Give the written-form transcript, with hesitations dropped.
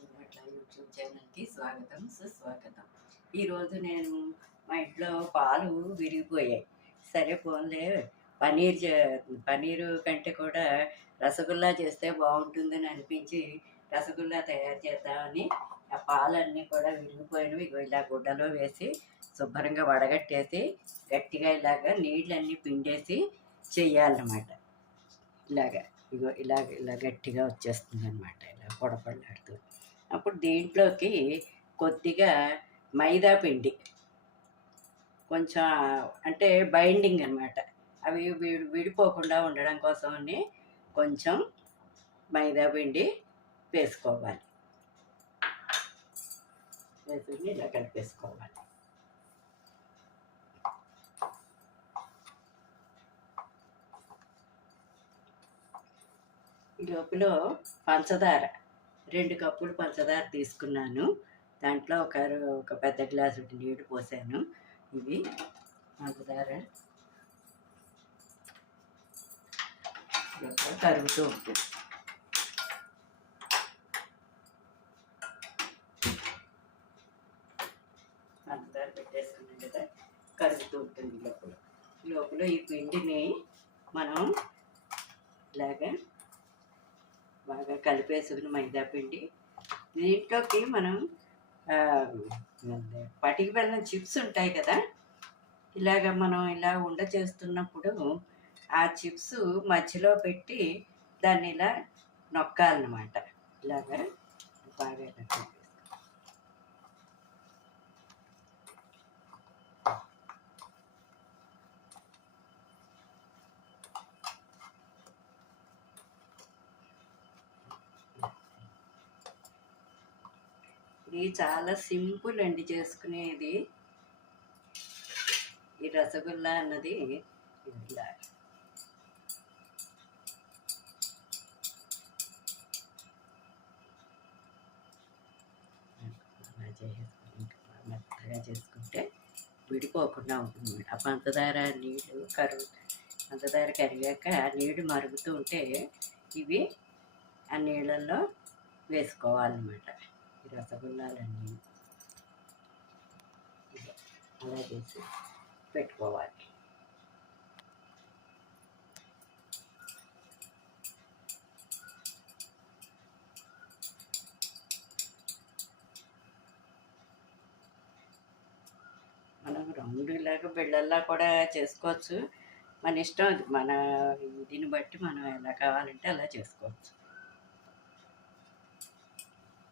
గుల్లట్ల YouTube ఛానల్కి స్వాగతం సుస్వాగతం. ఈరోజు నేను మా ఇంట్లో పాలు విరిగిపోయాయి. సరే పోన్లే, పనీరు కంటే కూడా రసగుల్లా చేస్తే బాగుంటుందని అనిపించి రసగుల్లా తయారు చేద్దామని ఆ పాలన్నీ కూడా విరిగిపోయినవి ఇలా గుడ్డలో వేసి శుభ్రంగా వడగట్టేసి గట్టిగా నీళ్ళన్నీ పిండేసి చెయ్యాలన్నమాట. ఇలా గట్టిగా వచ్చేస్తుంది అనమాట, ఇలా పొడపడలాడుతూ. అప్పుడు దీంట్లోకి కొద్దిగా మైదా పిండి, కొంచెం అంటే బైండింగ్ అనమాట, అవి విడిపోకుండా ఉండడం కోసమని కొంచెం మైదా పిండి వేసుకోవాలి. వేసుకుని ఇలా కలిపేసుకోవాలి. ఈ లోపల పంచదార 2 కప్పులు పంచదార తీసుకున్నాను. దాంట్లో ఒక పెద్ద గ్లాసు నీళ్ళు పోసాను. ఇవి పంచదార కరుగుతూ ఉంటుంది. పంచదార పెట్టేసుకున్నాం కదా, కరుగుతూ ఉంటుంది. లోపల ఈ పిండిని మనం ఇలాగా బాగా కలిపేసుకుని మైదా పిండి, దీంట్లోకి మనం పటిక బెల్లం చిప్స్ ఉంటాయి కదా, మనం ఇలా ఉండ చేస్తున్నప్పుడు ఆ చిప్స్ మధ్యలో పెట్టి దాన్ని ఇలా నొక్కాలన్నమాట. బాగా ఇది చాలా సింపుల్ అండి చేసుకునేది. ఈ రసగుల్లా అన్నది ఇలా మెత్తగా చేసుకుంటే విడిపోకుండా ఉంటుంది. ఆ పంచదార కరిగాక నీళ్లు మరుగుతూ ఉంటే ఇవి ఆ నీళ్ళల్లో వేసుకోవాలన్నమాట. ఈ రసగుల్లాలన్నీ అలా చేసి పెట్టుకోవాలి. మనం రౌండ్ బిళ్ళల్లా కూడా చేసుకోవచ్చు. మన ఇష్టం, మన దీన్ని బట్టి మనం ఎలా కావాలంటే అలా చేసుకోవచ్చు.